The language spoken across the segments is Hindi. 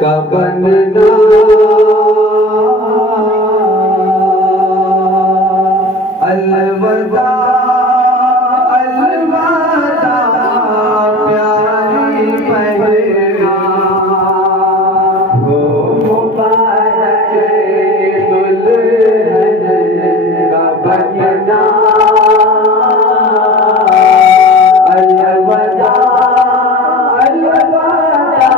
का बनना अलविदा अलविदा प्यारी पहना हो मुबारक दुल्हन का बनना अलविदा अलविदा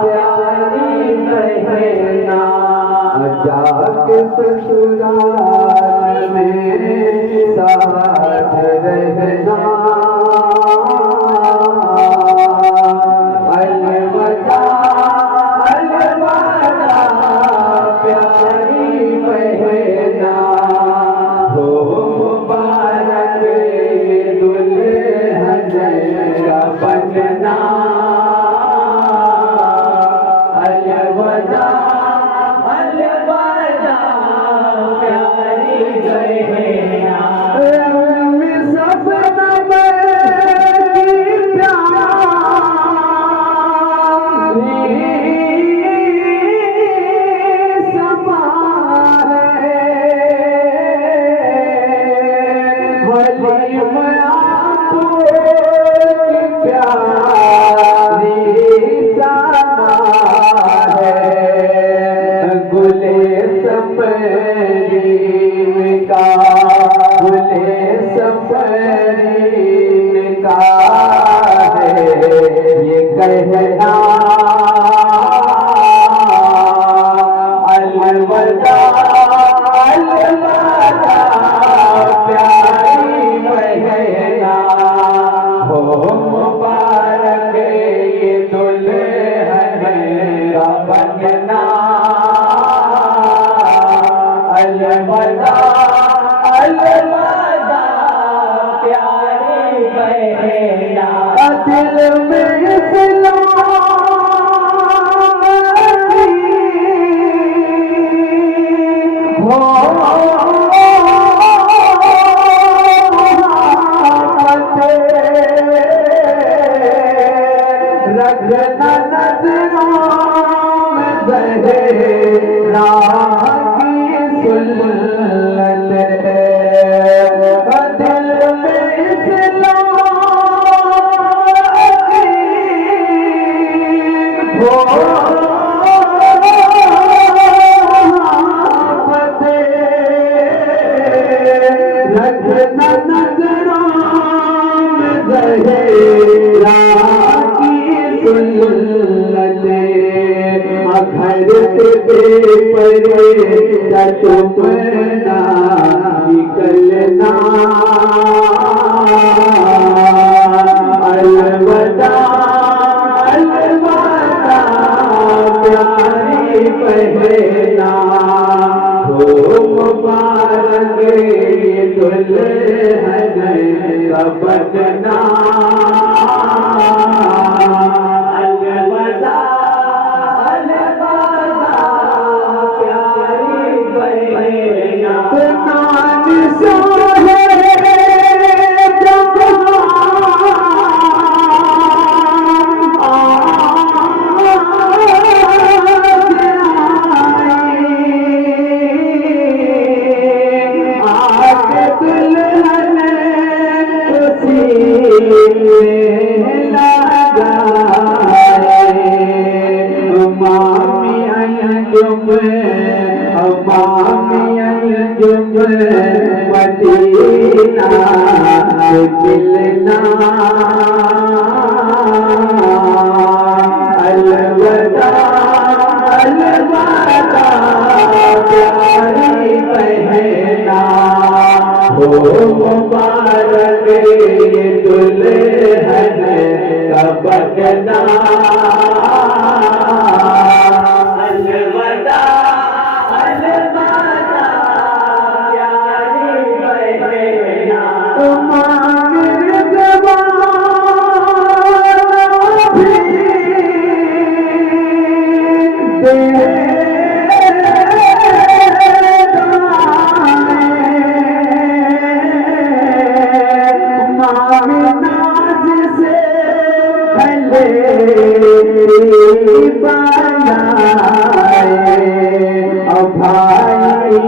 प्यारी पहना जाके ससुराल में साथ रहना अलविदा अलविदा प्यारी बहना हो मुबारक दुल्हन का बनना अलविदा अलविदा प्यारी बहना कहना अलविदा अलविदा प्यारी बहना हो मुबारक ये दुल्हन का बनना अलविदा अलविदा प्यारी बहना दिल में रखना नजरों में ज़हरा की सुन्नत दिल में इस्लाम हो रखना नजरों में ज़हरा घर से परे चुपना निकलना अलविदा अलविदा प्यारी बहना हो मुबारक दुल्हन का बनना मदीना मिलना अलविदा अलविदा प्यारी बहना हो मुबारक ये दुल्हन का बनना अलविदा बनाए भाई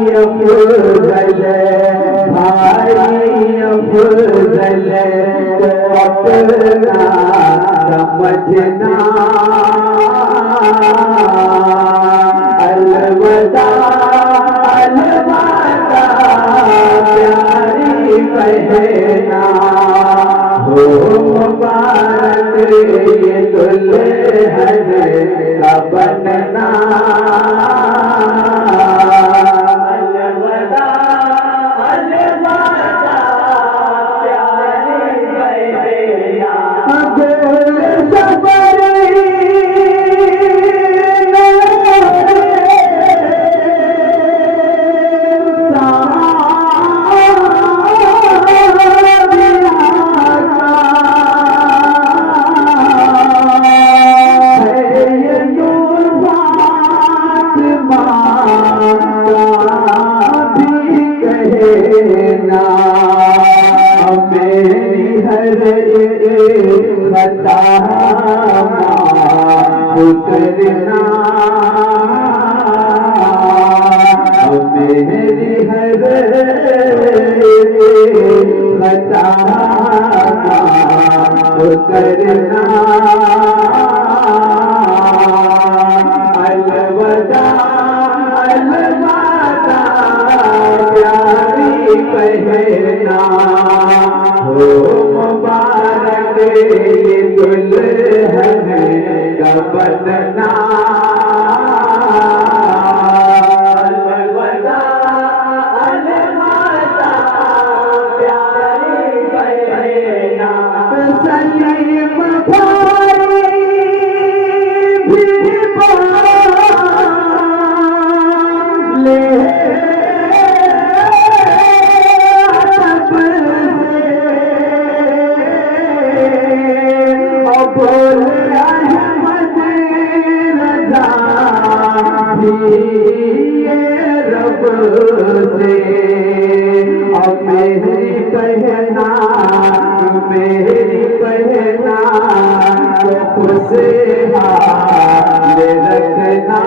अफजल तो अपना समझना अलविदा अलविदा प्यारी कहना हो मुबारक ये दुल्हन का बनना अलविदा अलविदा प्यारी करना मेरी हर खता करना अलविदा अलविदा प्यारी कहना हो मुबारक ये दुल्हन का बनना अलविदा अलविदा प्यारी कहना सलीम भाई भी ले रब से अब मेरी कहना खुश हाल रखना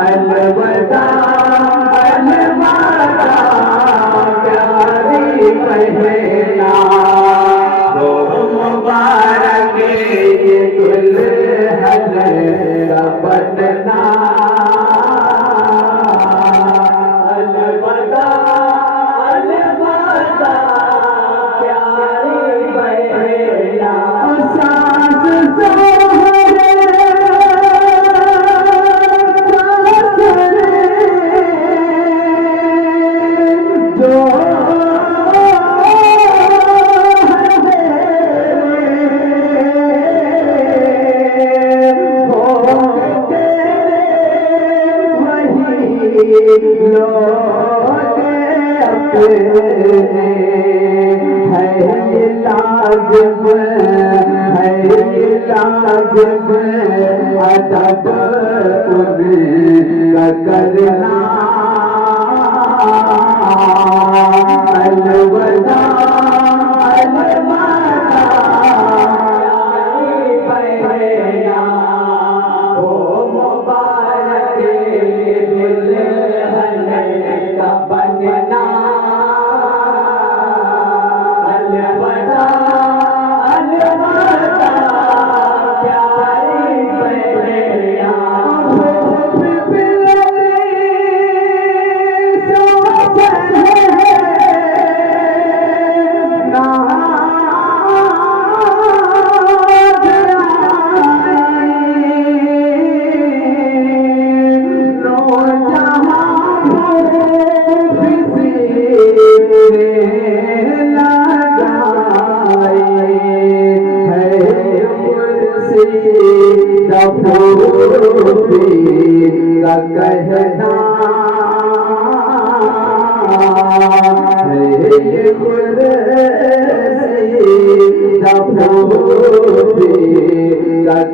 अलविदा अलविदा प्यारी कहना हो मुबारक ये दुल्हन का बनना अलविदा अलविदा प्यारी कहना सास लाजिब अदब उनका करना अलविदा अलविदा कहना हो मुबारक दुल्हन का बनना अलविदा अलविदा कहना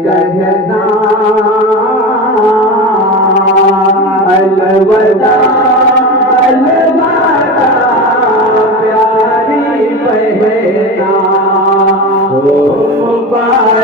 कहना अलविदा अलविदा प्यारी कहना हो मुबारक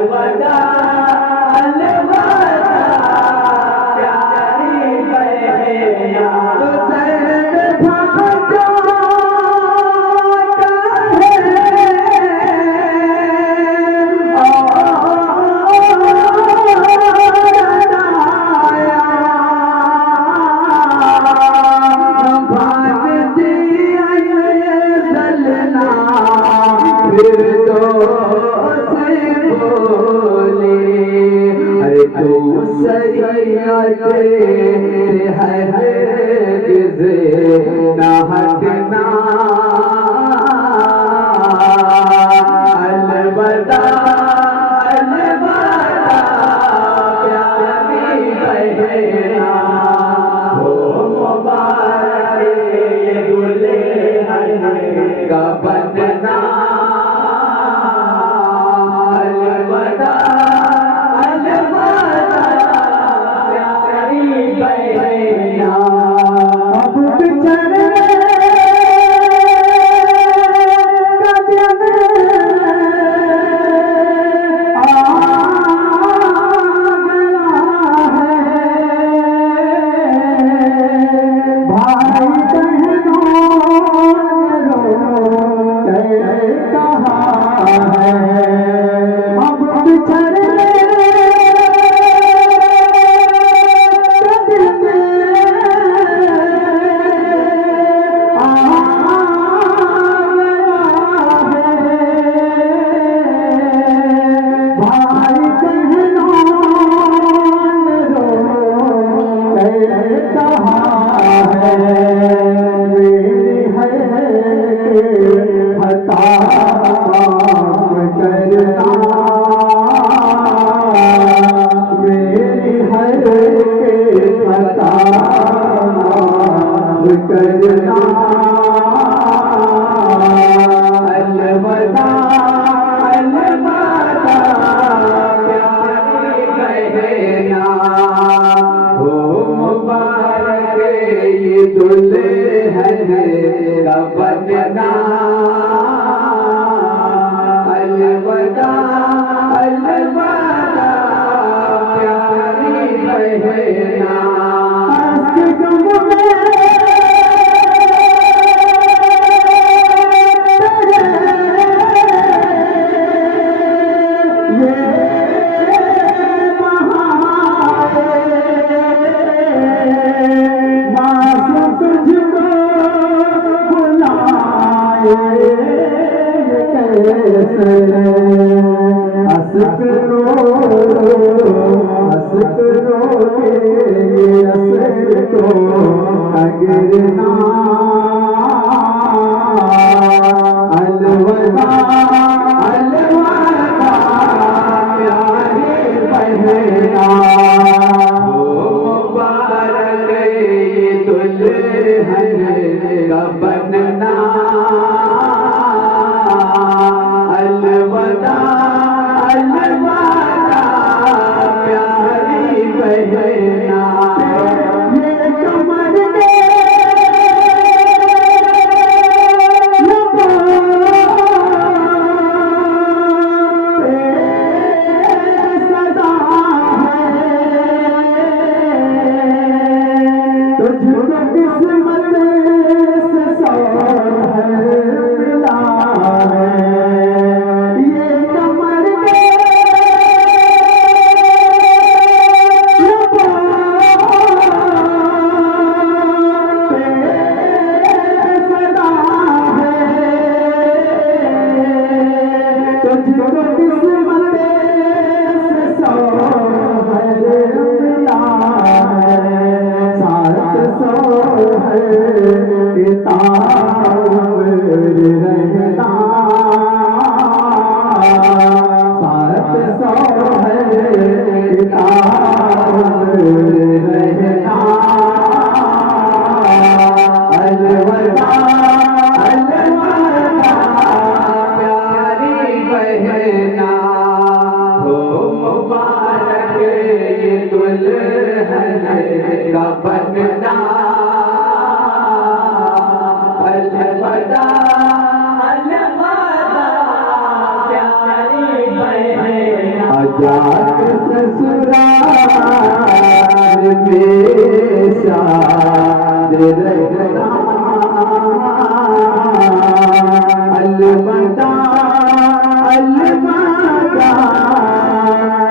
अलवदा से है हरगिज़ न हटना। अलविदा अलविदा प्यारी बहना, हो मुबारक ये दुल्हन का बनना। अलविदा अलविदा प्यारी बहना, अब बिछड़ने का दिन आ करना। अलविदा अलविदा प्यारी बहना, हो मुबारक ये दुल्हन का बनना। अलविदा अलविदा प्यारी बहना, असकरो के असको अगरना। अलविदा अलविदा प्यारी बहना, हो मुबारक ये दुल्हन का बनना। अलविदा अलविदा प्यारी बहना, ये कमर के सदा है, तुझको किस्मत से सौर मिला है। का बनना। अलविदा अलविदा प्यारी बहना, आजाद ससुराल में शाद रहना। अलविदा अलविदा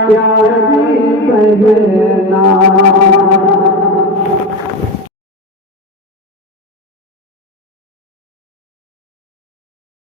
प्यारी बहना।